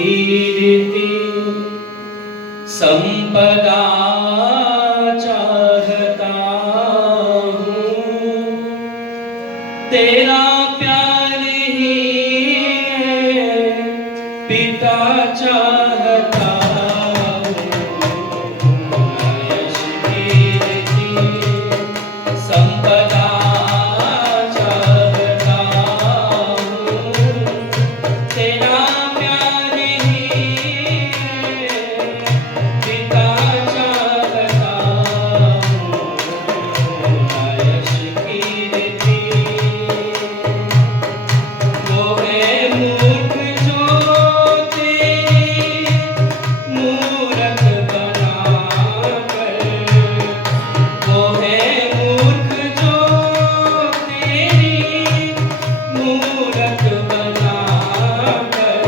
कीर्ति संपदा चाहता हूँ, तेरा प्यार ही है पिता चाहता हूँ। यश कीर्ति संपदा चाहता हूँ, तेरा प्यार ही है पिता चाहता हूँ। यश कीर्ति वो है मूर्ख जो तेरी मूरत बनाकर, वो है मूर्ख जो तेरी मूरत बनाकर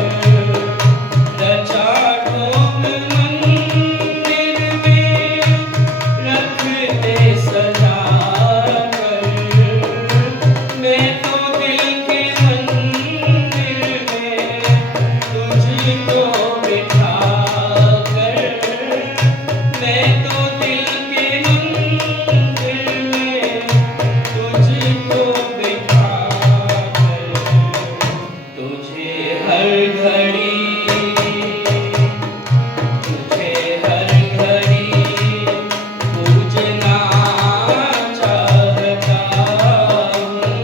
रचा ढोंग मंदिर में रखते सजा कर। मैं तो दिल के मंदिर में तुझको बिठा कर, मैं तो दिल के मंदिर में तुझको बिठा कर, तुझे हर घड़ी पूजना चाहता हूँ,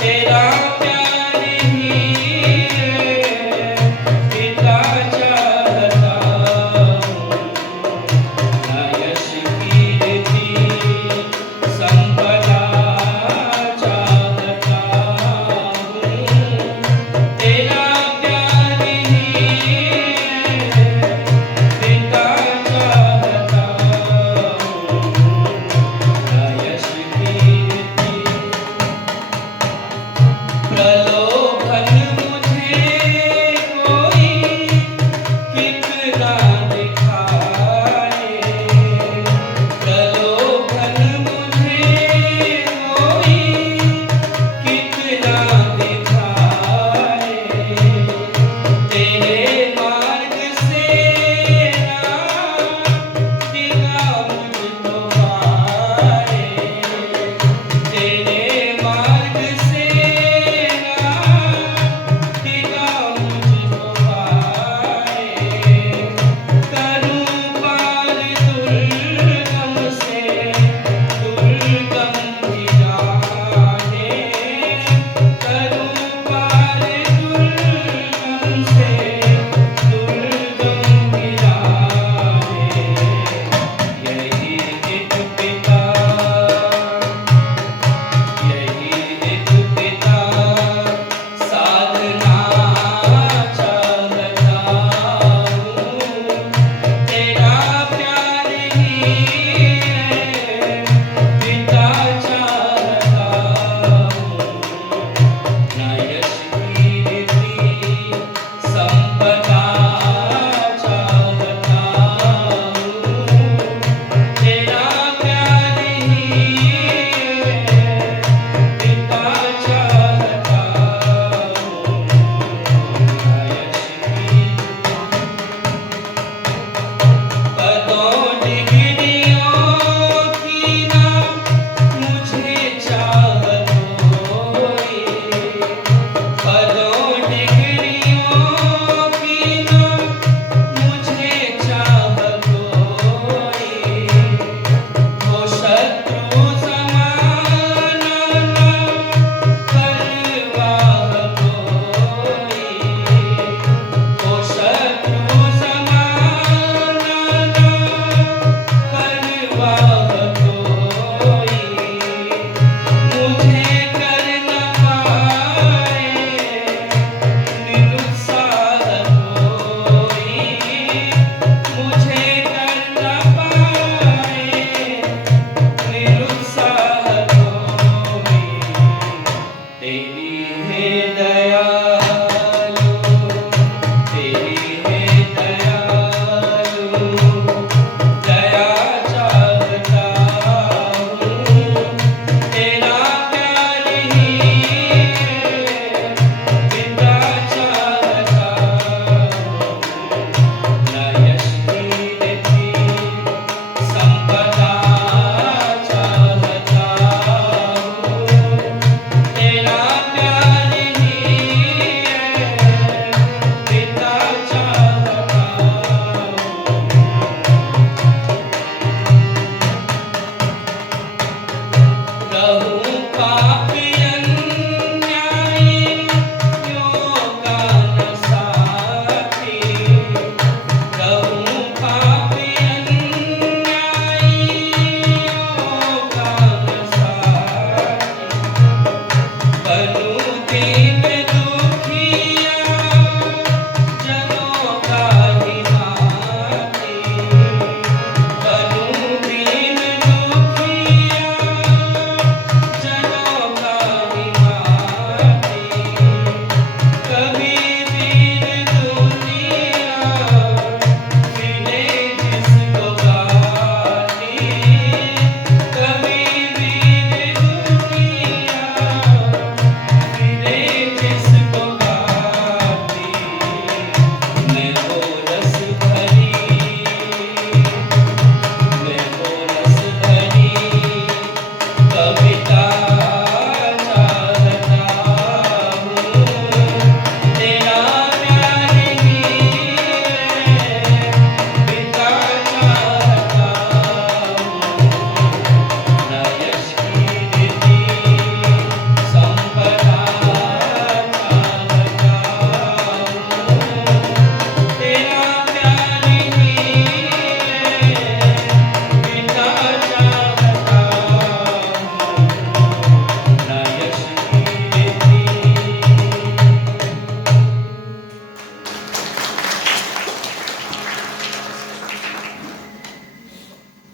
तेरा प्यार ही है पिता चाहता हूँ। यश कीर्ति संपदा चाहता हूँ, तेरा प्यार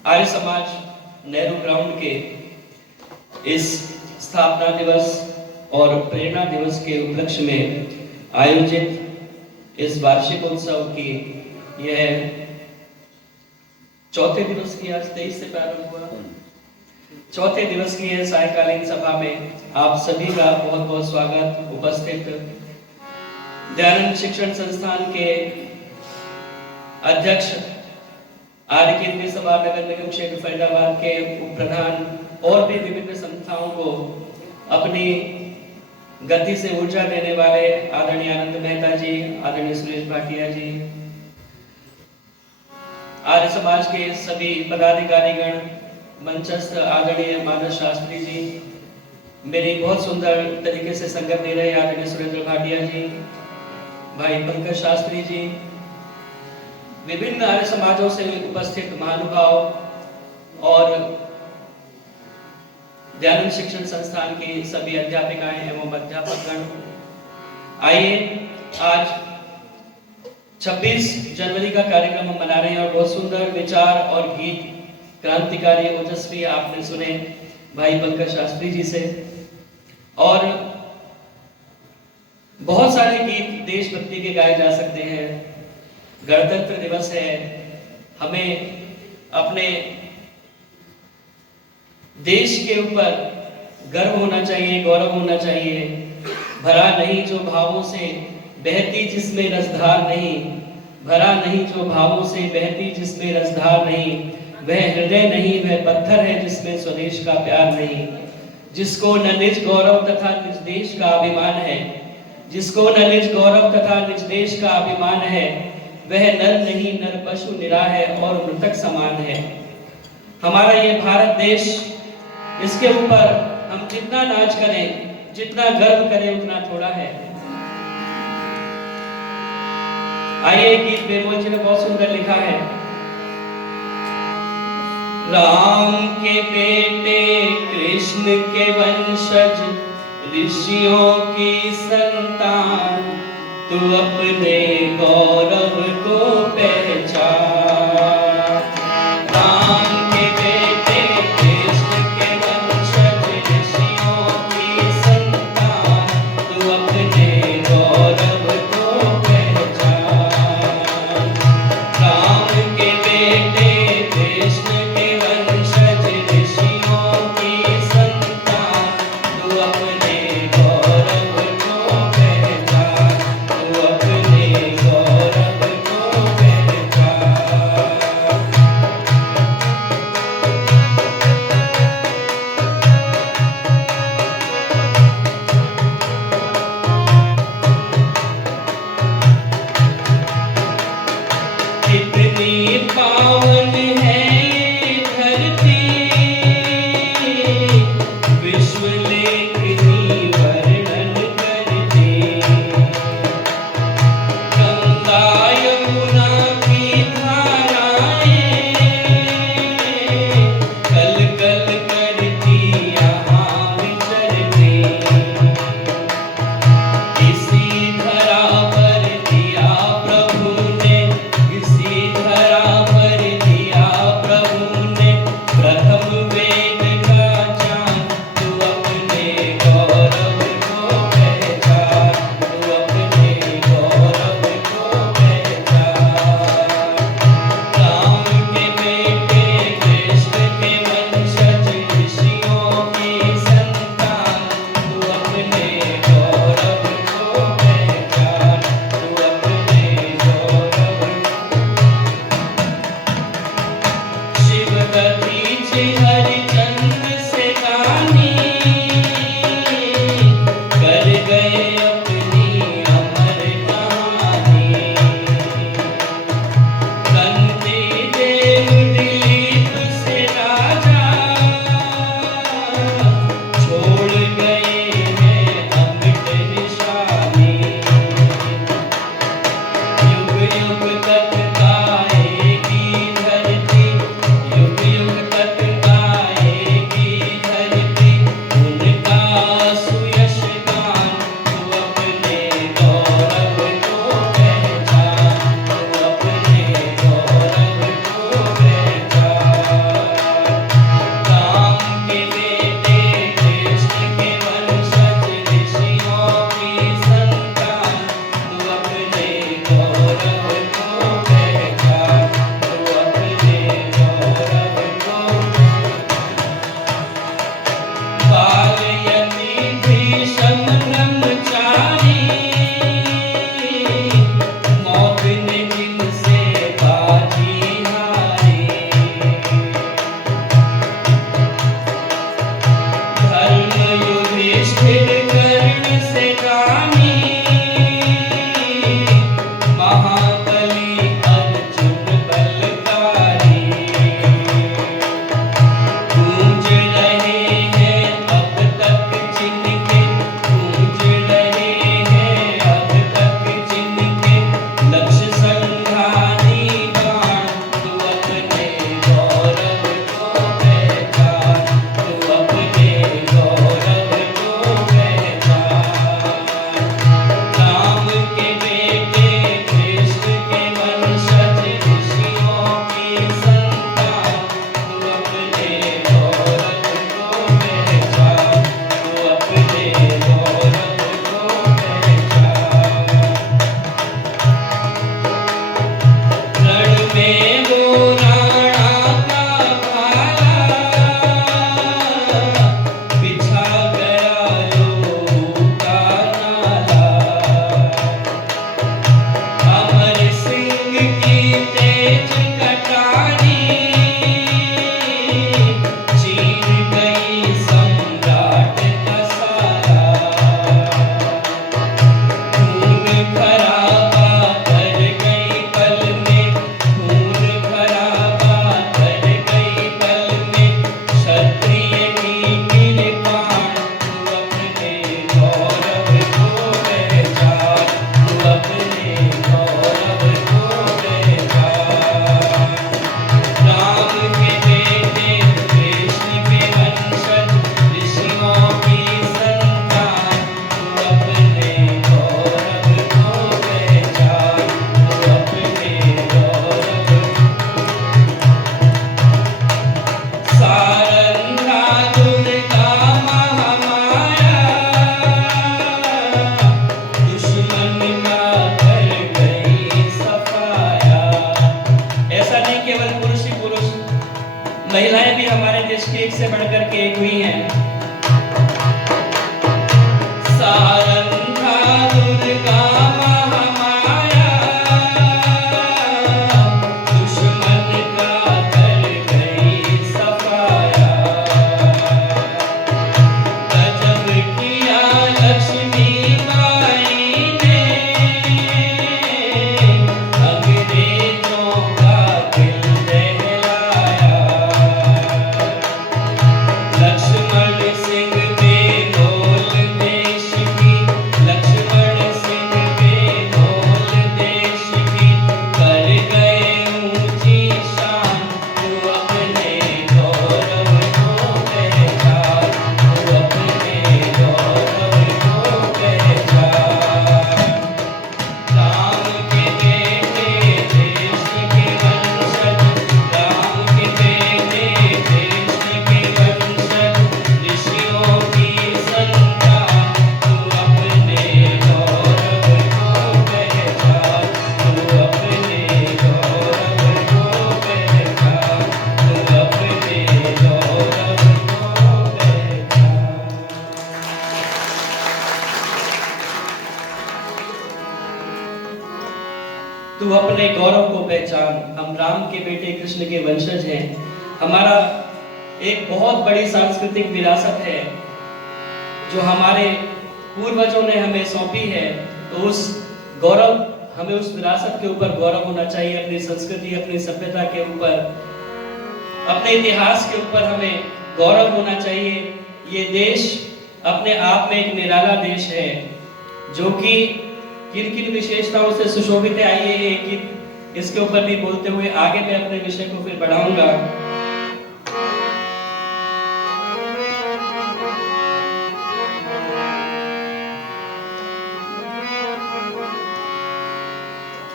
आर्य समाज नेहरू ग्राउंड के इस स्थापना दिवस और प्रेरणा दिवस के उपलक्ष्य में आयोजित इस वार्षिक उत्सव की यह चौथे दिवस की, आज 23 से प्रारंभ हुआ, चौथे दिवस की यह सायकालीन सभा में आप सभी का बहुत बहुत स्वागत। उपस्थित दयानंद शिक्षण संस्थान के अध्यक्ष, आर्य केंद्रीय सभा नगर निगम क्षेत्र फरीदाबाद के उप प्रधान और भी विभिन्न संस्थाओं को अपनी गति से ऊर्जा देने वाले आदरणीय आनंद मेहता जी, आदरणीय सुरेश भाटिया जी, आर्य समाज के सभी पदाधिकारीगण, मंचस्थ आदरणीय मानस शास्त्री जी, मेरी बहुत सुंदर तरीके से संगत दे रहे आदरणीय सुरेंद्र भाटिया जी, भाई पंकज शास्त्री जी, विभिन्न आर्य समाजों से उपस्थित महानुभाव और दयानंद शिक्षण संस्थान की सभी अध्यापिकाएं एवं अध्यापकगण, आइए आज 26 जनवरी का कार्यक्रम हम मना रहे हैं और बहुत सुंदर विचार और गीत क्रांतिकारी ओजस्वी आपने सुने भाई पंकज शास्त्री जी से, और बहुत सारे गीत देशभक्ति के गाए जा सकते हैं। गणतंत्र दिवस है, हमें अपने देश के ऊपर गर्व होना चाहिए, गौरव होना चाहिए। भरा नहीं जो भावों से बहती जिसमें रसधार नहीं, भरा नहीं जो भावों से बहती जिसमें रसधार नहीं, वह हृदय नहीं वह पत्थर है जिसमें स्वदेश का प्यार नहीं। जिसको न निज गौरव तथा निज देश का अभिमान है, जिसको न निज गौरव तथा निज देश का अभिमान है, वह नर नहीं नर पशु निरा है और मृतक समान है। हमारा ये भारत देश, इसके ऊपर हम जितना नाच करें, जितना गर्व करें उतना थोड़ा है। आइए गीत बेरमल जी ने बहुत सुंदर लिखा है। राम के बेटे कृष्ण के वंशज, ऋषियों की संतान, तू अपने गौरव को पहचान। राम के बेटे कृष्ण के वंशज, ऋषियों की संतान, तू अपने गौरव को पहचान। राम के बेटे कृष्ण के वंशज, ऋषियों की संतान, तू अपने गौरव को पहचान, तू अपने गौरव को पहचान। महिलाएं भी हमारे देश की एक से बढ़कर के एक हुई हैं। सारंगा दुर्गा महामाया, दुश्मन का कर गई सफाया। गजब किया लक्ष्मी माई ने, अंग्रेजों का दिल दहलाया। लक्ष्मण सिंह बेनोल देश की, लक्ष्मण सिंह बेनोल देश की, कर गए ऊंची शान। तू अपने गौरव को पहचान, तू अपने गौरव को पहचान। राम के बेटे देश के वंशज, राम के बेटे देश के वंशज, ऋषियों की संतान। तू अपने गौरव को पहचान, तू अपने गौरव को पहचान, तू अपने गौरव को पहचान। तू अपने गौरव को पहचान। हम राम के बेटे कृष्ण के वंशज हैं। हमारा एक बहुत बड़ी सांस्कृतिक विरासत है जो हमारे पूर्वजों ने हमें सौंपी है। तो उस गौरव, हमें उस विरासत के ऊपर गौरव होना चाहिए, अपनी संस्कृति, अपनी सभ्यता के ऊपर, अपने इतिहास के ऊपर हमें गौरव होना चाहिए। ये देश अपने आप में एक निराला देश है जो कि किन किन विशेषताओं से सुशोभित है। आइए एक इसके ऊपर भी बोलते हुए आगे मैं अपने विषय को फिर बढ़ाऊंगा।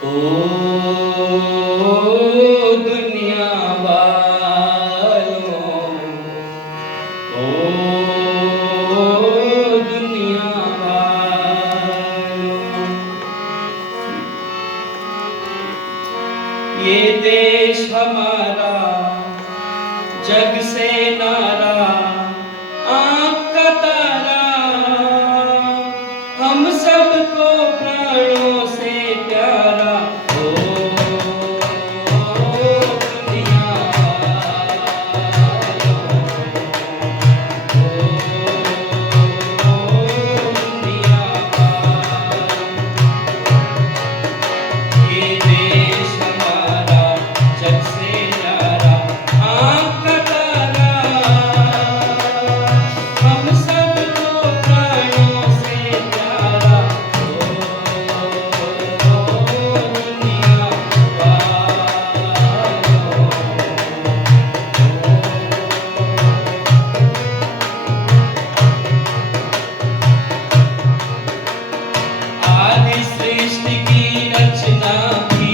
ओ दुनिया वालों, ओ दुनिया वालों, ये देश हमारा जग से नारा, आँख का तारा, हम सबको प्राणों से प्यारा। ओ दुनिया वालों, ओ दुनिया वालों, ये देश हमारा जग से न्यारा, आँख का तारा, हम सबको प्राणों से प्यारा। ओ दुनिया वालों, आदि सृष्टि की रचना भी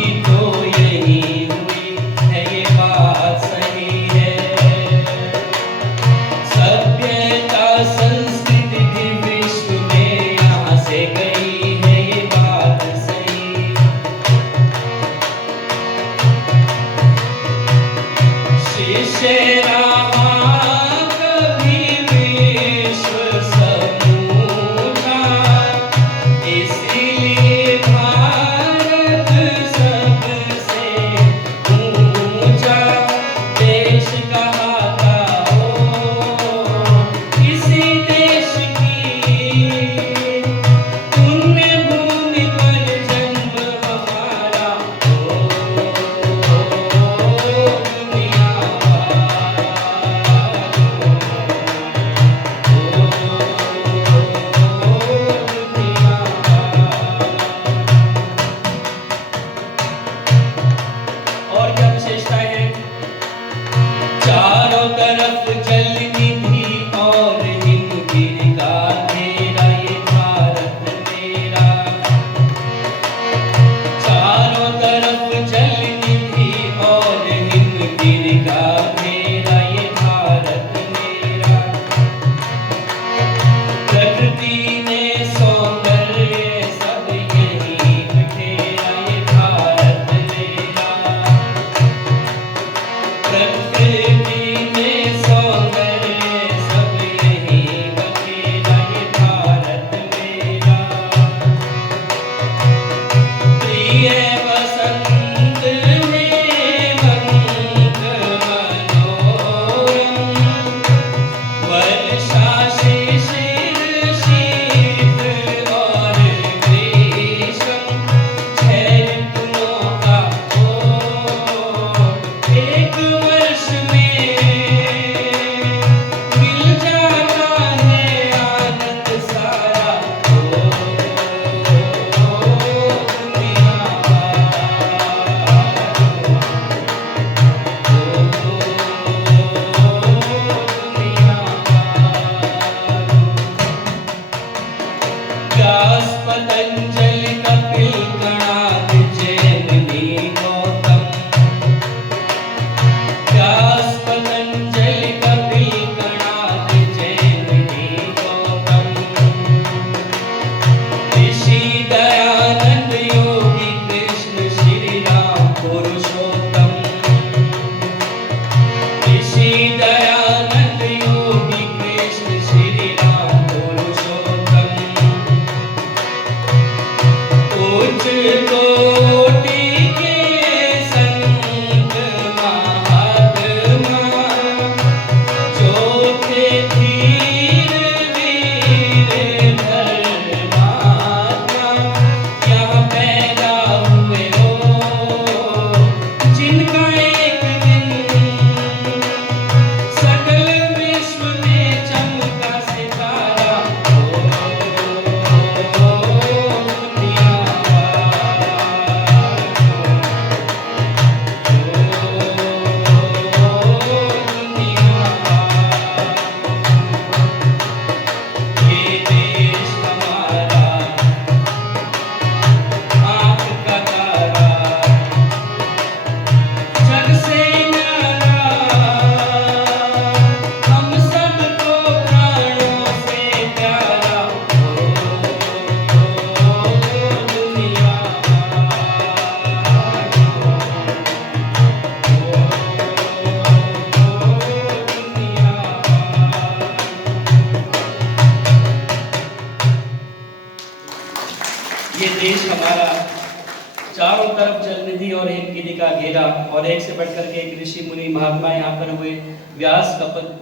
चारों तरफ जल निधि और हिमगिरी का घेरा, और एक से बढ़कर के एक ऋषि मुनि महात्मा यहाँ पर हुए, व्यास,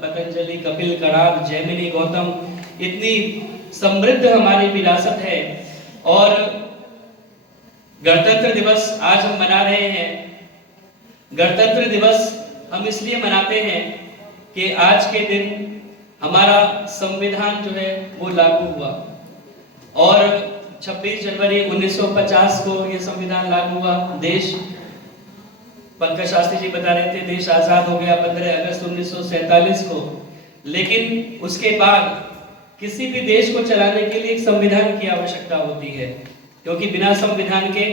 पतंजलि, कपिल, कणाद, जैमिनी, गौतम। इतनी समृद्ध हमारी विरासत है। और गणतंत्र दिवस आज हम मना रहे हैं। गणतंत्र दिवस हम इसलिए मनाते हैं कि आज के दिन हमारा संविधान जो है वो लागू हुआ, और 26 जनवरी 1950 को ये संविधान लागू हुआ। देश, पंकज शास्त्री जी बता रहे थे, देश आजाद हो गया 15 अगस्त 1947 को। लेकिन उसके बाद किसी भी देश को चलाने के लिए एक संविधान की आवश्यकता होती है, क्योंकि बिना संविधान के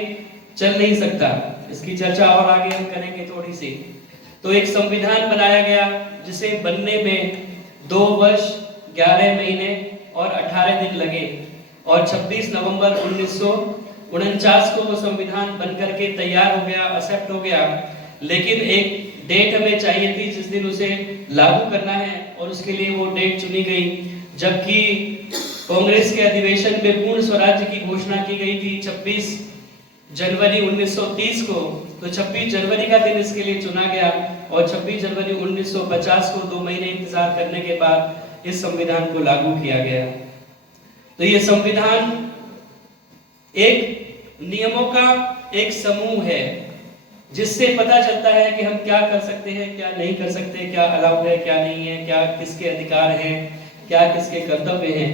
चल नहीं सकता। इसकी चर्चा और आगे हम करेंगे थोड़ी सी। तो एक संविधान बनाया गया जिसे बनने में 2 वर्ष 11 महीने और 18 दिन लगे, और 26 नवंबर 1949 को वो संविधान बनकर के तैयार हो गया, एक्सेप्ट हो गया। लेकिन एक डेट हमें चाहिए थी जिस दिन उसे लागू करना है, और उसके लिए वो डेट चुनी गई। जबकि कांग्रेस के अधिवेशन में पूर्ण स्वराज्य की घोषणा की गई थी 26 जनवरी 1930 को, तो 26 जनवरी का दिन इसके लिए चुना गया, और 26 जनवरी 1950 को 2 महीने इंतजार करने के बाद इस संविधान को लागू किया गया। तो ये संविधान एक नियमों का एक समूह है, जिससे पता चलता है कि हम क्या कर सकते हैं, क्या नहीं कर सकते, क्या अलाउड है, क्या नहीं है, क्या किसके अधिकार हैं, क्या किसके कर्तव्य हैं।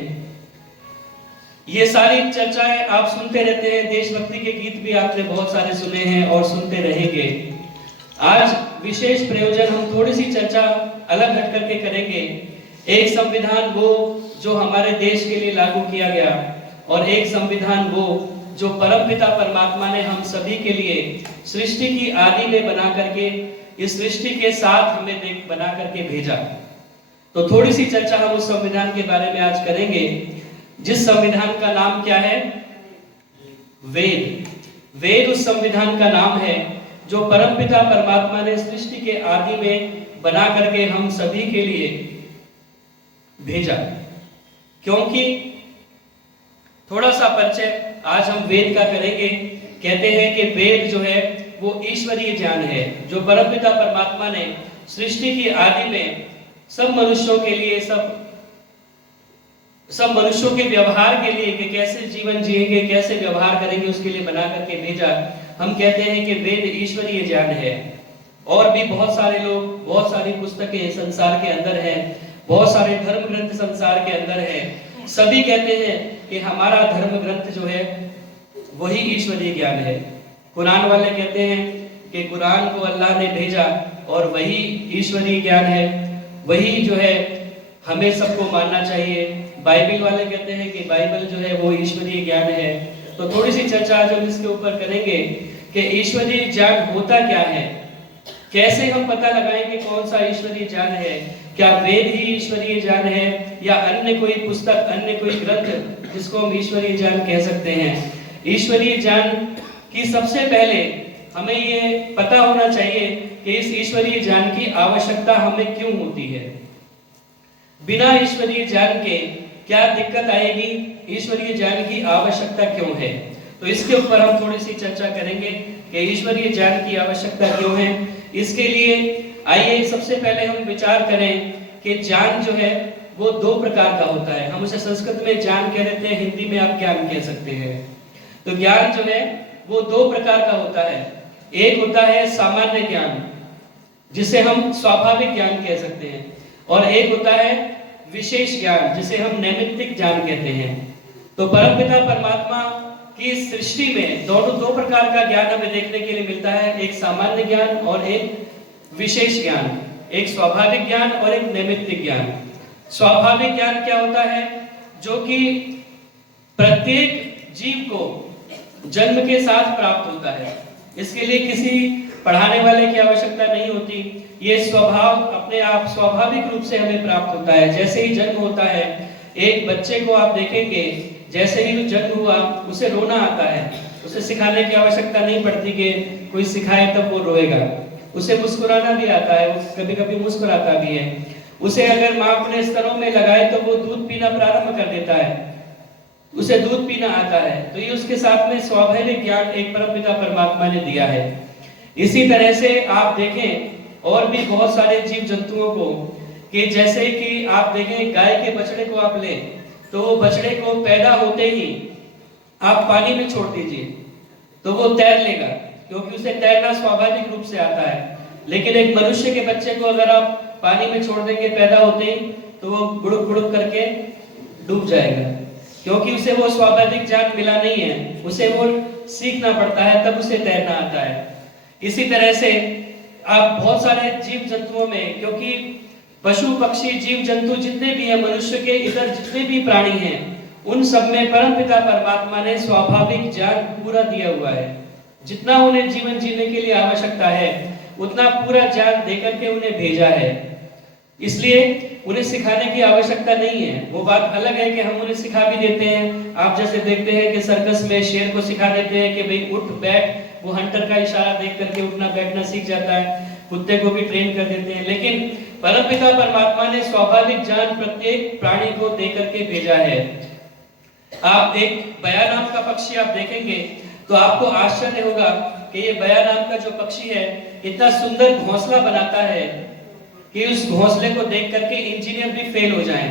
ये सारी चर्चाएं आप सुनते रहते हैं। देशभक्ति के गीत भी आपने बहुत सारे सुने हैं और सुनते रहेंगे। आज विशेष प्रयोजन हम थोड़ी सी चर्चा अलग हट करके करेंगे। एक संविधान वो जो हमारे देश के लिए लागू किया गया, और एक संविधान वो जो परमपिता परमात्मा ने हम सभी के लिए सृष्टि की आदि में बना करके, इस सृष्टि के साथ हमें बना करके भेजा। तो थोड़ी सी चर्चा हम उस संविधान के बारे में आज करेंगे, जिस संविधान का नाम क्या है? वेद। वेद उस संविधान का नाम है जो परमपिता परमात्मा ने सृष्टि के आदि में बना करके हम सभी के लिए भेजा। क्योंकि थोड़ा सा परिचय आज हम वेद का करेंगे। कहते हैं कि वेद जो है वो ईश्वरीय ज्ञान है, जो परमपिता परमात्मा ने सृष्टि की आदि में सब मनुष्यों के लिए, सब मनुष्यों के व्यवहार के लिए, कि कैसे जीवन जिएंगे, कैसे व्यवहार करेंगे, उसके लिए बना करके भेजा। हम कहते हैं कि वेद ईश्वरीय ज्ञान है। और भी बहुत सारे लोग, बहुत सारी पुस्तकें संसार के अंदर हैं, बहुत सारे धर्म ग्रंथ संसार के अंदर हैं। सभी कहते हैं कि हमारा धर्म ग्रंथ जो है वही ईश्वरीय ज्ञान है। कुरान वाले कहते हैं कि कुरान को अल्लाह ने भेजा और वही ईश्वरीय ज्ञान है, वही जो है हमें सबको मानना चाहिए। बाइबल वाले कहते हैं कि बाइबल जो है वो ईश्वरीय ज्ञान है। तो थोड़ी सी चर्चा आज हम इसके ऊपर करेंगे कि ईश्वरीय ज्ञान होता क्या है, कैसे हम पता लगाएंगे कौन सा ईश्वरीय ज्ञान है। क्या वेद ही ईश्वरीय ज्ञान है, या अन्य कोई पुस्तक, अन्य कोई ग्रंथ जिसको हम ईश्वरीय ज्ञान कह सकते हैं। ईश्वरीय ज्ञान की सबसे पहले हमें ये पता होना चाहिए कि इस ईश्वरीय ज्ञान की आवश्यकता हमें क्यों होती है। बिना ईश्वरीय ज्ञान के क्या दिक्कत आएगी, ईश्वरीय ज्ञान की आवश्यकता क्यों है। तो इसके ऊपर हम थोड़ी सी चर्चा करेंगे कि ईश्वरीय ज्ञान की आवश्यकता क्यों है। इसके लिए आइए सबसे पहले हम विचार करें कि ज्ञान जो है वो 2 प्रकार का होता है। हम उसे संस्कृत में ज्ञान कह देते हैं, हिंदी में आप ज्ञान कह सकते हैं। तो ज्ञान जो है वो 2 प्रकार का होता है। एक होता है सामान्य ज्ञान, जिसे हम स्वाभाविक ज्ञान कह सकते हैं, और एक होता है विशेष ज्ञान, जिसे हम नैमित्तिक ज्ञान कहते हैं। तो परमपिता परमात्मा की सृष्टि में दोनों 2 प्रकार का ज्ञान हमें देखने के लिए मिलता है, एक सामान्य ज्ञान और एक विशेष ज्ञान, एक स्वाभाविक ज्ञान और एक नैमित्तिक ज्ञान। स्वाभाविक ज्ञान क्या होता है? जो कि प्रत्येक जीव को जन्म के साथ प्राप्त होता है। इसके लिए किसी पढ़ाने वाले की आवश्यकता नहीं होती। ये स्वभाव अपने आप स्वाभाविक रूप से हमें प्राप्त होता है। जैसे ही जन्म होता है, एक बच्चे को आप देखेंगे, जैसे ही जन्म हुआ उसे रोना आता है, उसे सिखाने की आवश्यकता नहीं पड़ती कि कोई सिखाए तब वो रोएगा। उसे मुस्कुराना भी आता है, वो कभी-कभी मुस्कुराता भी है। उसे अगर माँ अपने स्तनों में लगाए तो वो दूध पीना प्रारंभ कर देता है। उसे दूध पीना आता है, तो ये उसके साथ में स्वाभाविक ज्ञान एक परमपिता परमात्मा ने दिया है। इसी तरह से आप देखें और भी बहुत सारे जीव जंतुओं को, कि जैसे कि आप देखें गाय के बछड़े को आप लें, तो वो बछड़े को पैदा होते ही आप पानी में छोड़ दीजिए तो वो तैर लेगा, क्योंकि उसे तैरना स्वाभाविक रूप से आता है। लेकिन एक मनुष्य के बच्चे को अगर आप पानी में छोड़ देंगे पैदा होते ही, तो वो बुड़ुक बुड़ुक करके डूब जाएगा, क्योंकि उसे वो स्वाभाविक ज्ञान मिला नहीं है, उसे वो सीखना पड़ता है, तब उसे तैरना आता है। इसी तरह से आप बहुत सारे जीव जंतुओं में, क्योंकि पशु पक्षी जीव जंतु जितने भी हैं, मनुष्य के इधर जितने भी प्राणी हैं, उन सब में परमपिता परमात्मा ने स्वाभाविक ज्ञान पूरा दिया हुआ है। जितना उन्हें जीवन जीने के लिए आवश्यकता है उतना पूरा ज्ञान देकर के उन्हें भेजा है, इसलिए उन्हें सिखाने की आवश्यकता नहीं है। वो बात अलग है कि हम उन्हें सिखा भी देते हैं। आप जैसे देखते हैं कि सर्कस में शेर को सिखा देते हैं कि भाई उठ बैठ, वो हंटर का इशारा देख करके उठना बैठना सीख जाता है। कुत्ते को भी ट्रेन कर देते हैं, लेकिन परमपिता परमात्मा ने स्वाभाविक ज्ञान प्रत्येक प्राणी को दे करके भेजा है। आप एक बया नाम का पक्षी आप देखेंगे तो आपको आश्चर्य होगा कि ये बया नाम का जो पक्षी है इतना सुंदर घोंसला बनाता है कि उस घोंसले को देख करके इंजीनियर भी फेल हो जाएं।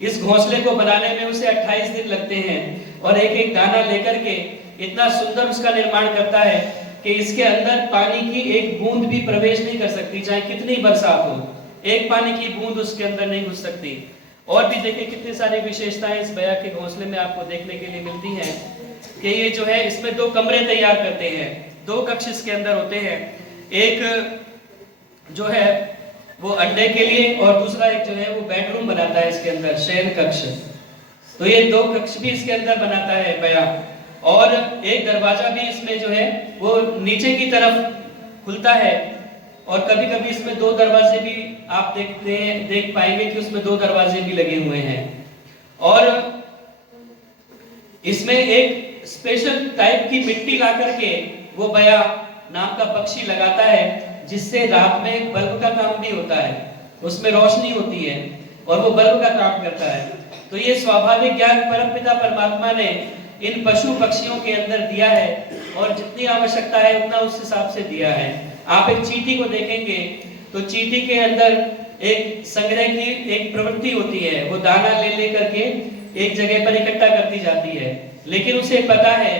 इस घोंसले को बनाने में उसे 28 दिन लगते हैं और एक एक दाना लेकर के इतना सुंदर उसका निर्माण करता है कि इसके अंदर पानी की एक बूंद भी प्रवेश नहीं कर सकती, चाहे कितनी बरसात हो, एक पानी की बूंद उसके अंदर नहीं घुस सकती। और भी देखिए कितनी सारी विशेषताएं इस बया के घोंसले में आपको देखने के लिए मिलती हैं कि ये जो है इसमें 2 कमरे तैयार करते हैं, 2 कक्ष इसके अंदर होते हैं। एक जो है वो अंडे के लिए और दूसरा एक जो है वो बेडरूम बनाता है इसके अंदर, शयन कक्ष। तो ये 2 कक्ष भी इसके अंदर बनाता है बया, और एक दरवाजा भी इसमें जो है वो नीचे की तरफ खुलता है, और कभी कभी इसमें 2 दरवाजे भी आप देख पाएंगे कि उसमें 2 दरवाजे भी लगे हुए हैं। और इसमें एक स्पेशल टाइप की मिट्टी ला करके वो बया नाम का पक्षी लगाता है, जिससे रात में एक बल्ब का काम भी होता है, उसमें रोशनी होती है और वो बल्ब का काम करता है। तो ये स्वाभाविक ज्ञान परमपिता परमात्मा ने इन पशु पक्षियों के अंदर दिया है, और जितनी आवश्यकता है उतना उस हिसाब से दिया है। आप एक चींटी को देखेंगे तो चींटी के अंदर एक संग्रह की एक प्रवृत्ति होती है, वो दाना ले करके एक जगह पर इकट्ठा करती जाती है, लेकिन उसे पता है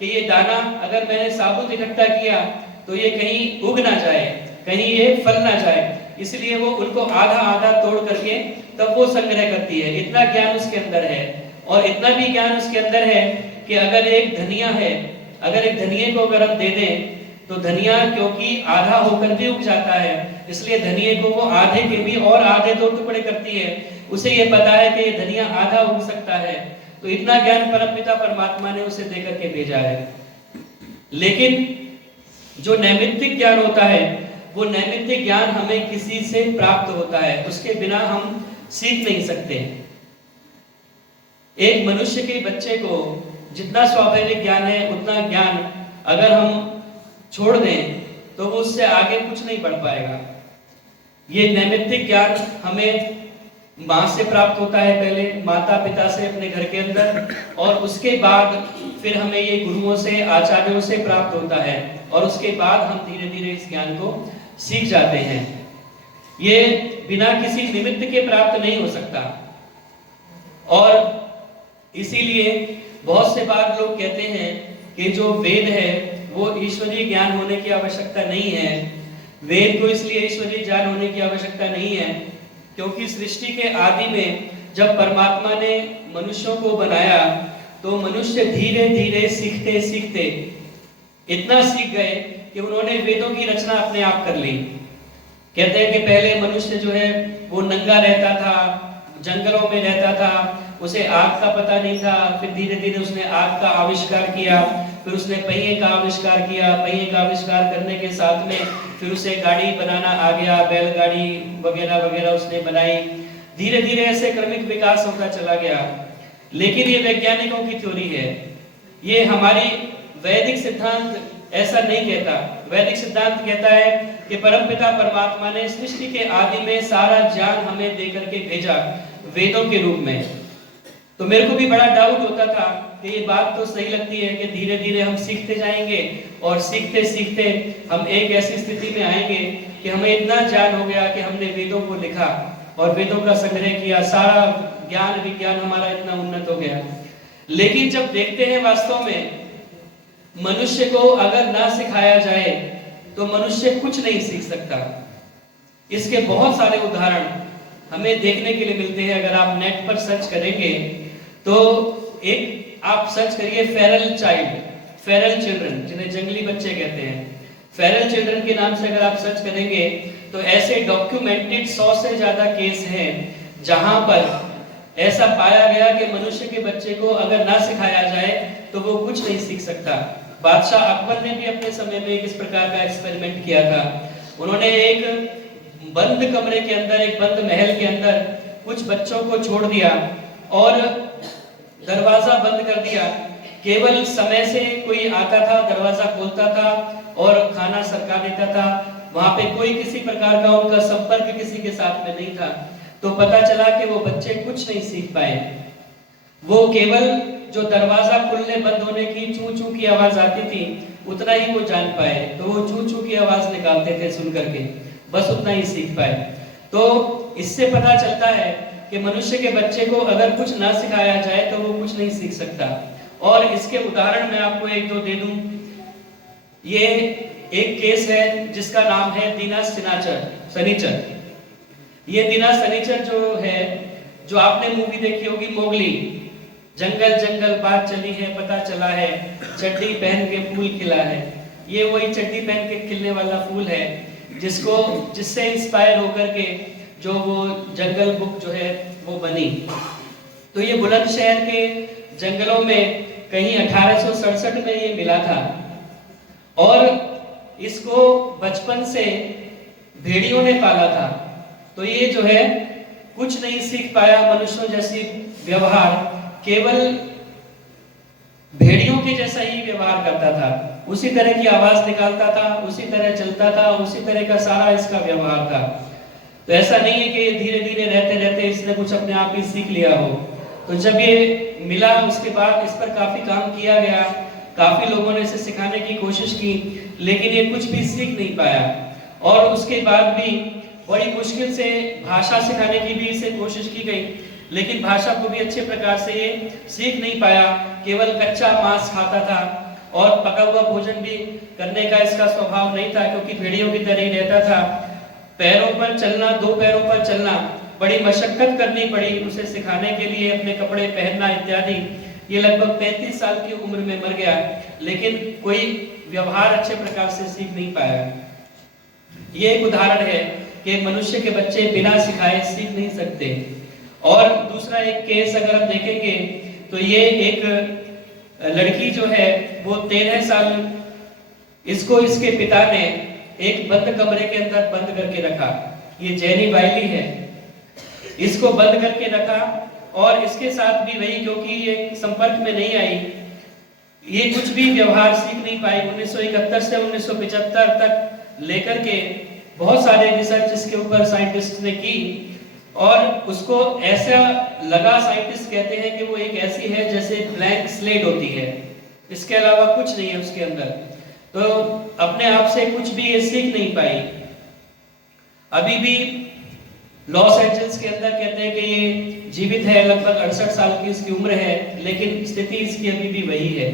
कि ये दाना अगर मैंने साबुत इकट्ठा किया तो ये कहीं उग ना जाए, कहीं ये फल ना जाए, इसलिए वो उनको आधा आधा तोड़ करके तब वो संग्रह करती है। इतना ज्ञान उसके अंदर है, और इतना भी ज्ञान उसके अंदर है कि अगर एक धनिया है, अगर एक धनिये को अगर हम दे दें तो धनिया क्योंकि आधा होकर भी उग जाता है, इसलिए धनिये को वो आधे के भी और आधे 2 टुकड़े करती है। उसे ये पता है कि ये धनिया आधा उग सकता है, तो इतना ज्ञान परमपिता परमात्मा ने उसे देकर के भेजा है। लेकिन जो नैमित्तिक ज्ञान होता है, वो नैमित्तिक ज्ञान हमें किसी से प्राप्त होता है, उसके बिना हम सीख नहीं सकते। एक मनुष्य के बच्चे को जितना स्वाभाविक ज्ञान है उतना ज्ञान अगर हम छोड़ दें तो वो उससे आगे कुछ नहीं बढ़ पाएगा। ये नैमित्तिक ज्ञान हमें माँ से प्राप्त होता है, पहले माता पिता से अपने घर के अंदर, और उसके बाद फिर हमें ये गुरुओं से आचार्यों से प्राप्त होता है, और उसके बाद हम धीरे धीरे इस ज्ञान को सीख जाते हैं। ये बिना किसी निमित्त के प्राप्त नहीं हो सकता। और इसीलिए बहुत से बार लोग कहते हैं कि जो वेद है वो ईश्वरीय ज्ञान होने की आवश्यकता नहीं है। वेद को इसलिए ईश्वरीय ज्ञान होने की आवश्यकता नहीं है क्योंकि सृष्टि के आदि में जब परमात्मा ने मनुष्यों को बनाया तो मनुष्य धीरे धीरे सीखते सीखते इतना सीख गए कि उन्होंने वेदों की रचना अपने आप कर ली। कहते हैं कि पहले मनुष्य जो है वो नंगा रहता था, जंगलों में रहता था, उसे आग का पता नहीं था, फिर धीरे धीरे उसने आग का आविष्कार किया, फिर उसने पहिए का आविष्कार किया, पहिए का आविष्कार करने के साथ में फिर उसे गाड़ी बनाना आ गया, बैलगाड़ी वगैरह वगैरह उसने बनाई। धीरे धीरे ऐसे क्रमिक विकास होता चला गया। लेकिन ये वैज्ञानिकों की थ्योरी है, ये हमारी वैदिक सिद्धांत ऐसा नहीं कहता। वैदिक सिद्धांत कहता है कि परमपिता परमात्मा ने सृष्टि के आदि में सारा ज्ञान हमें देकर के भेजा वेदों के रूप में। तो मेरे को भी बड़ा डाउट होता था कि ये बात तो सही लगती है कि धीरे धीरे हम सीखते जाएंगे और सीखते सीखते हम एक ऐसी स्थिति में आएंगे कि हमें इतना ज्ञान हो गया कि हमने वेदों को लिखा और वेदों का संग्रह किया, सारा ज्ञान विज्ञान हमारा इतना उन्नत हो गया। लेकिन जब देखते हैं वास्तव में मनुष्य को अगर ना सिखाया जाए तो मनुष्य कुछ नहीं सीख सकता। इसके बहुत सारे उदाहरण हमें देखने के लिए मिलते हैं। अगर आप नेट पर सर्च करेंगे तो एक आप सर्च करिए फेरल चाइल्ड, फेरल चिल्ड्रन, जिन्हें जंगली बच्चे कहते हैं, फेरल चिल्ड्रन के नाम से अगर आप सर्च करेंगे तो ऐसे डॉक्यूमेंटेड 100 से ज्यादा केस हैं जहां पर ऐसा पाया गया कि मनुष्य के बच्चे को अगर ना सिखाया जाए तो वो कुछ नहीं सीख सकता। बादशाह अकबर ने भी अपने समय में इस प्रकार का एक्सपेरिमेंट किया था। उन्होंने एक बंद कमरे के अंदर, एक बंद महल के अंदर कुछ बच्चों को छोड़ दिया और दरवाजा बंद कर दिया। केवल समय से कोई आता था, दरवाजा खोलता था और खाना सरका देता था। वहां पे कोई किसी प्रकार का उनका संपर्क किसी के साथ में नहीं था। तो पता चला कि वो बच्चे कुछ नहीं सीख पाए। वो केवल जो दरवाजा खुलने बंद होने की चू चू की आवाज आती थी उतना ही वो जान पाए। तो वो चू चू की आवाज निकालते थे सुन करके, बस उतना ही सीख पाए। तो इससे पता चलता है कि मनुष्य के बच्चे को अगर कुछ ना सिखाया जाए तो वो कुछ नहीं सीख सकता। और इसके उदाहरण मैं आपको एक दो दे दूं। ये एक केस है जिसका नाम है दीना सनीचर। ये दीना सनीचर जो है, जो आपने मूवी देखी होगी मोगली, जंगल जंगल बात चली है पता चला है, चड्डी पहन के फूल खिला है। ये वही चड्डी पहन के खिलने वाला फूल है जिससे इंस्पायर होकर के जो वो जंगल बुक जो है वो बनी। तो ये बुलंदशहर के जंगलों में कहीं 1867 में ये मिला था और इसको बचपन से भेड़ियों ने पाला था। तो ये जो है कुछ नहीं सीख पाया मनुष्यों जैसी व्यवहार, केवल भेड़ियों के जैसा ही व्यवहार करता था, उसी तरह की आवाज निकालता था, उसी तरह चलता था, उसी तरह का सारा इसका व्यवहार था। तो ऐसा नहीं है कि धीरे धीरे रहते रहते इसने कुछ अपने आप ही सीख लिया हो। तो जब ये मिला उसके बाद इस पर काफी काम किया गया, काफी लोगों ने इसे सिखाने की कोशिश की, लेकिन ये कुछ भी सीख नहीं पाया। और उसके बाद भी बड़ी मुश्किल से भाषा सिखाने की भी इसे कोशिश की गई, लेकिन भाषा को भी अच्छे प्रकार से ये सीख नहीं पाया। केवल कच्चा मांस खाता था और पका हुआ भोजन भी करने का इसका स्वभाव नहीं था, क्योंकि भेड़ियों की तरह ही रहता था। पैरों पर चलना, दो पैरों पर चलना, बड़ी मशक्कत करनी पड़ी उसे सिखाने के लिए, अपने कपड़े पहनना इत्यादि। ये लगभग 35 साल की उम्र में मर गया, लेकिन कोई व्यवहार अच्छे प्रकार से सीख नहीं पाया। ये एक उदाहरण है कि मनुष्य के बच्चे बिना सिखाए सीख नहीं सकते। और दूसरा एक केस अगर हम देखेंगे तो ये एक लड़की जो है वो 13 साल, इसको इसके पिता ने एक बंद कमरे के अंदर बंद करके रखा। ये जैनी बाइली है, इसको बंद करके रखा और इसके साथ भी वही, क्योंकि ये संपर्क में नहीं आई, ये कुछ भी व्यवहार सीख नहीं पाई। 1971 से 1975 तक लेकर के बहुत सारे रिसर्च इसके ऊपर साइंटिस्ट ने की और उसको ऐसा लगा, साइंटिस्ट कहते हैं कि वो एक ऐसी है जैसे ब्लैंक स्लेट होती है, इसके अलावा कुछ नहीं है उसके अंदर। तो अपने आप से कुछ भी ये सीख नहीं पाई। अभी भी लॉस एंजल्स के अंदर कहते हैं कि ये जीवित है, लगभग 68 साल की इसकी उम्र है, लेकिन स्थिति इसकी अभी भी वही है।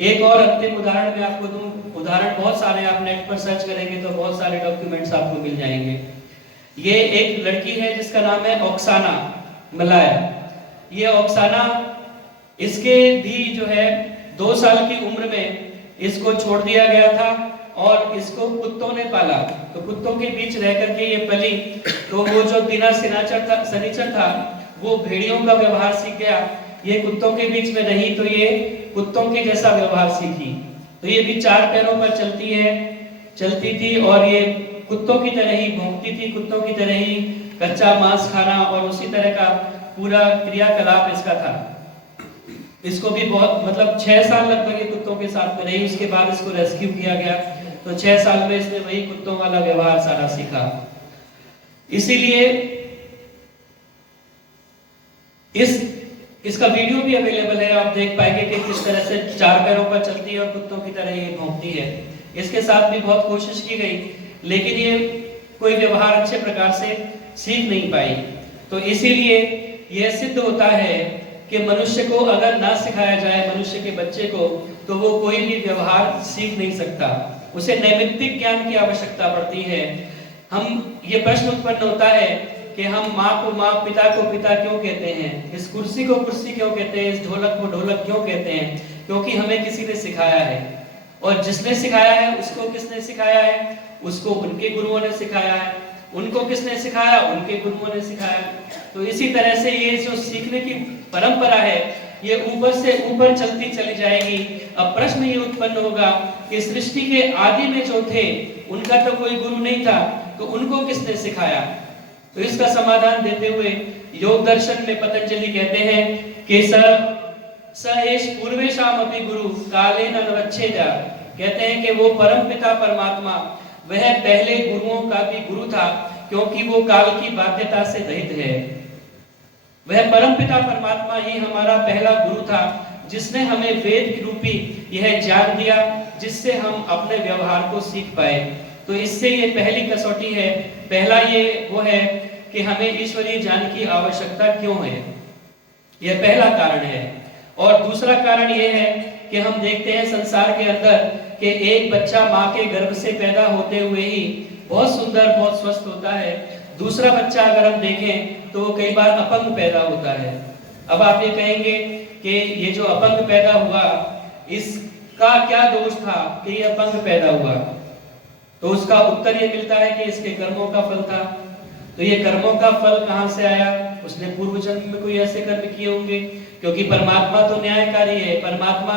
एक और अंतिम उदाहरण मैं आपको दूं, उदाहरण बहुत सारे, आप नेट पर सर्च करेंगे तो बहुत सारे डॉक्यूमेंट्स आपको मिल जाएंगे। ये एक लड़की है जिसका नाम है ओक्साना मलाया। ये ओक्साना, इसके भी जो है 2 साल की उम्र में इसको छोड़ दिया गया था और इसको कुत्तों ने पाला। तो कुत्तों के बीच रह करके ये पली। तो वो जो दीना सनीचर था वो भेड़ियों का व्यवहार सीख गया। ये कुत्तों के बीच में रही तो ये कुत्तों के जैसा व्यवहार सीखी। तो ये भी 4 पैरों पर चलती थी और ये कुत्तों की तरह ही भौंकती थी, कुत्तों की तरह ही कच्चा मांस खाना और उसी तरह का पूरा क्रियाकलाप इसका था। इसको भी बहुत, मतलब 6 साल लगभग ये कुत्तों के साथ में रही। उसके बाद इसको रेस्क्यू किया गया, तो 6 साल में इसने वही कुत्तों वाला व्यवहार सारा सीखा। इसीलिए इस इसका वीडियो भी अवेलेबल है, आप देख पाएंगे कि किस तरह से 4 पैरों पर चलती है और कुत्तों की तरह ये भौंकती है। इसके साथ भी बहुत कोशिश की गई, लेकिन ये कोई व्यवहार अच्छे प्रकार से सीख नहीं पाई। तो इसीलिए यह सिद्ध होता है कि मनुष्य को अगर ना सिखाया जाए मनुष्य के बच्चे को, तो वो कोई भी व्यवहार सीख नहीं सकता। उसे नैमित्तिक ज्ञान की आवश्यकता पड़ती है। ये प्रश्न उत्पन्न होता है कि हम माँ को माँ, पिता को पिता क्यों कहते हैं, इस कुर्सी को कुर्सी क्यों कहते हैं, इस ढोलक को ढोलक क्यों कहते हैं? क्योंकि हमें किसी ने सिखाया है, और जिसने सिखाया है उसको किसने सिखाया है? उसको उनके गुरुओं ने सिखाया है। उनको किसने सिखाया? उनके गुरुओं ने सिखाया। तो इसी तरह से ये जो सीखने की परंपरा है, ये ऊपर से ऊपर चलती चली जाएगी। अब प्रश्न ये उत्पन्न होगा कि सृष्टि के आदि में जो थे उनका तो कोई गुरु नहीं था, तो उनको किसने सिखाया? तो इसका समाधान देते हुए योग दर्शन में पतंजलि कहते हैं कि स एष पूर्वेषाम अपि गुरु कालेन नवच्छेदा। कहते हैं कि वो परम पिता परमात्मा वह पहले गुरुओं का भी गुरु था, क्योंकि वो काल की बाध्यता से रहित है। वह परम पिता परमात्मा ही हमारा पहला गुरु था, जिसने हमें वेद रूपी यह ज्ञान दिया, जिससे हम अपने व्यवहार को सीख पाए। तो इससे ये पहली कसौटी है, पहला ये वो है कि हमें ईश्वरीय ज्ञान की आवश्यकता क्यों है, यह पहला कारण है। और दूसरा कारण ये है कि हम देखते हैं संसार के अंदर कि एक बच्चा माँ के गर्भ से पैदा होते हुए ही बहुत सुंदर, बहुत स्वस्थ होता है। दूसरा बच्चा अगर हम देखें तो वो कई बार अपंग पैदा होता है। अब आप ये कहेंगे कि ये जो अपंग पैदा हुआ, इसका क्या दोष था कि ये अपंग पैदा हुआ? तो उसका उत्तर ये मिलता है कि इसके कर्मों का फल था। तो ये कर्मों का फल कहाँ से आया? उसने पूर्व जन्म में कोई ऐसे कर्म किए होंगे, क्योंकि परमात्मा तो न्यायकारी है। परमात्मा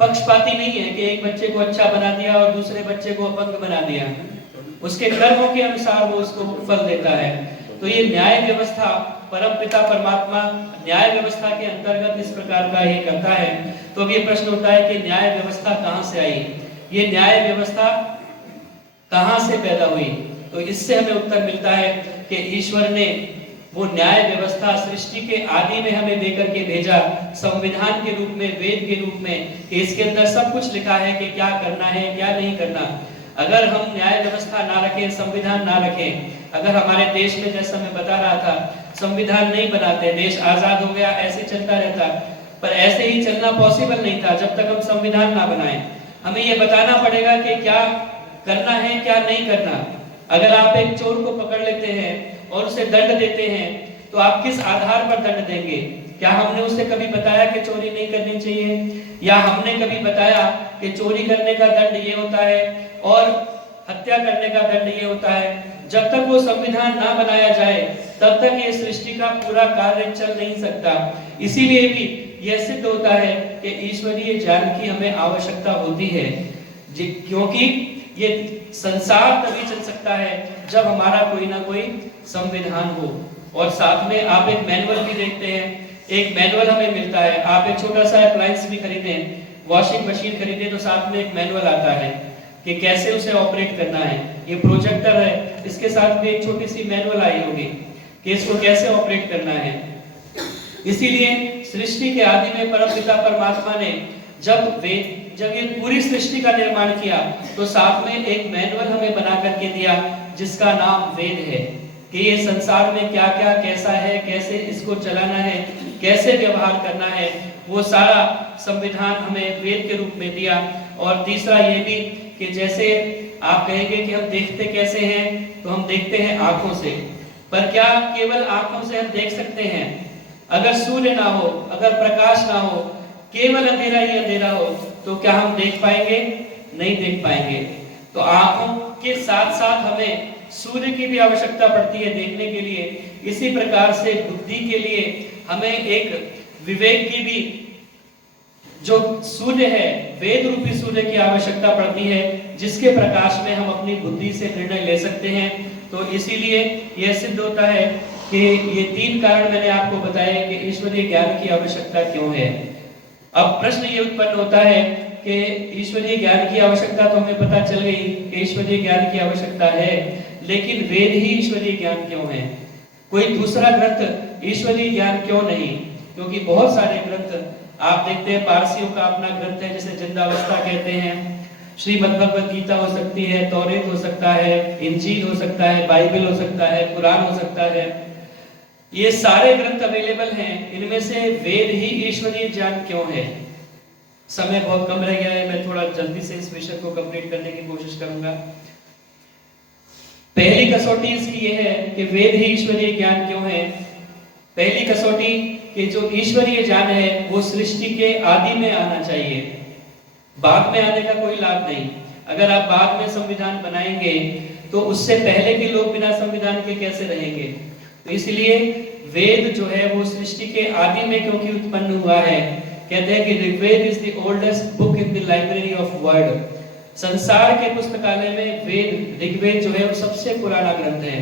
पक्षपाती नहीं है कि एक बच्चे को अच्छा बना दिया और दूसरे बच्चे को अपंग बना दिया। उसके कर्मों के अनुसार वो उसको फल देता है। तो ये न्याय व्यवस्था, परम पिता परमात्मा न्याय व्यवस्था के अंतर्गत इस प्रकार का ये करता है। तो अब ये प्रश्न होता है कि न्याय व्यवस्था कहाँ से आई, ये न्याय व्यवस्था कहाँ से पैदा हुई? तो इससे हमें उत्तर मिलता है कि ईश्वर ने वो न्याय व्यवस्था सृष्टि के आदि में हमें देकर के भेजा, संविधान के रूप में, वेद के रूप में, कि इसके अंदर सब कुछ लिखा है कि क्या करना है, क्या नहीं करना। अगर हम न्याय व्यवस्था ना रखें, संविधान ना रखें, अगर हमारे देश में, जैसा मैं बता रहा था, संविधान नहीं बनाते, देश आजाद हो गया, ऐसे चलता रहता, पर ऐसे ही चलना पॉसिबल नहीं था जब तक हम संविधान ना बनाएं। हमें ये बताना पड़ेगा कि क्या करना है, क्या नहीं करना। अगर आप एक चोर को पकड़ लेते हैं और उसे दंड देते हैं, तो आप किस आधार पर दंड देंगे? क्या हमने उसे कभी बताया कि चोरी नहीं करनी चाहिए, या हमने कभी बताया कि चोरी करने का दंड ये होता है और हत्या करने का दंड ये होता है? जब तक वो संविधान ना बनाया जाए तब तक ये सृष्टि का पूरा कार्य चल नहीं सकता। इसीलिए भी यह सिद्ध होता है कि ईश्वरीय ज्ञान की हमें आवश्यकता होती है, क्योंकि ये संसार तभी चल सकता है जब हमारा कोई ना कोई संविधान हो। और साथ में आप एक मैनुअल भी देखते हैं, एक मैनुअल हमें मिलता है। आप एक छोटा सा अप्लायंस भी खरीदें, वॉशिंग मशीन खरीदें, तो साथ में एक मैनुअल आता है कि कैसे उसे ऑपरेट करना है। ये प्रोजेक्टर है, इसके साथ भी एक छोटी सी मैनुअल आई होगी कि इसको कैसे ऑपरेट करना है। इसीलिए सृष्टि के आदि में परमपिता परमात्मा ने जब ये पूरी सृष्टि का निर्माण किया, तो साथ में एक मैनुअल हमें बना करके दिया जिसका नाम वेद है, कि ये संसार में क्या क्या कैसा है, कैसे इसको चलाना है, कैसे व्यवहार करना है, वो सारा संविधान हमें वेद के रूप में दिया। और तीसरा ये भी कि जैसे आप कहेंगे कि हम देखते कैसे हैं, तो हम देखते हैं आंखों से। पर क्या केवल आंखों से हम देख सकते हैं? अगर सूर्य ना हो, अगर प्रकाश ना हो, केवल अंधेरा ही अंधेरा हो, तो क्या हम देख पाएंगे? नहीं देख पाएंगे। तो आंखों के साथ साथ हमें सूर्य की भी आवश्यकता पड़ती है देखने के लिए। इसी प्रकार से बुद्धि के लिए हमें एक विवेक की भी, जो सूर्य है, वेद रूपी सूर्य की आवश्यकता पड़ती है, जिसके प्रकाश में हम अपनी बुद्धि से निर्णय ले सकते हैं। तो इसीलिए यह सिद्ध होता है कि ये 3 कारण मैंने आपको बताए कि ईश्वरीय ज्ञान की आवश्यकता क्यों है। अब प्रश्न ये उत्पन्न होता है कि ईश्वरीय ज्ञान की आवश्यकता तो हमें पता चल गई कि ईश्वरीय ज्ञान की आवश्यकता है, लेकिन वेद ही ईश्वरीय ज्ञान क्यों है? कोई दूसरा ग्रंथ ईश्वरीय ज्ञान क्यों नहीं? क्योंकि बहुत सारे ग्रंथ आप देखते हैं, पारसियों का अपना ग्रंथ है जिसे जिंदावस्था कहते हैं। श्रीमद् भगवत गीता हो सकती है, तौरेत हो सकता है, इंजील हो सकता है, बाइबल हो सकता है, कुरान हो सकता है। ये सारे ग्रंथ अवेलेबल हैं। इनमें से वेद ही ईश्वरीय ज्ञान क्यों है? समय बहुत कम रह गया है, मैं थोड़ा जल्दी से इस विषय को कंप्लीट करने की कोशिश करूंगा। पहली कसौटी इसकी यह है कि वेद ही ईश्वरीय ज्ञान क्यों है। पहली कसौटी कि जो ईश्वरीय ज्ञान है वो सृष्टि के आदि में आना चाहिए, बाद में आने का कोई लाभ नहीं। अगर आप बाद में संविधान बनाएंगे तो उससे पहले के लोग बिना संविधान के कैसे रहेंगे? तो इसलिए वेद जो है वो सृष्टि के आदि में क्योंकि उत्पन्न हुआ है, कहते हैं कि Rigveda is the oldest book in the library of world. संसार के पुस्तकालय में वेद, ऋग्वेद जो है वो सबसे पुराना ग्रंथ है।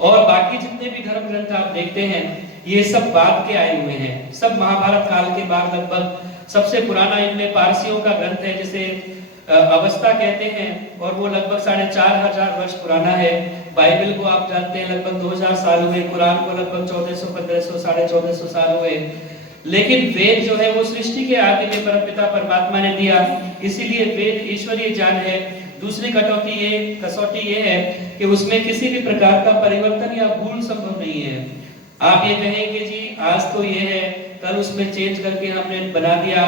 और बाकी जितने भी धर्म ग्रंथ आप देखते हैं ये सब बाद के आए हुए हैं, सब महाभारत काल के बाद लगभग। सबसे पुराना इनमें पारसियों का ग्रंथ है जिसे अवस्था कहते हैं, और वो लगभग 4500 वर्ष पुराना है। बाइबल को आप जानते हैं लगभग 2000 साल हुए, कुरान को लगभग 1400, 1500, 1450 साल हुए। लेकिन वेद जो है वो सृष्टि के आदि में परमपिता परमात्मा ने दिया, इसीलिए वेद ईश्वरीय ज्ञान है। दूसरी कसौटी ये है कि उसमें किसी भी प्रकार का परिवर्तन या भूल संभव नहीं है। आप ये कहेंगे जी आज तो ये है, कल उसमें चेंज करके हमने बना दिया,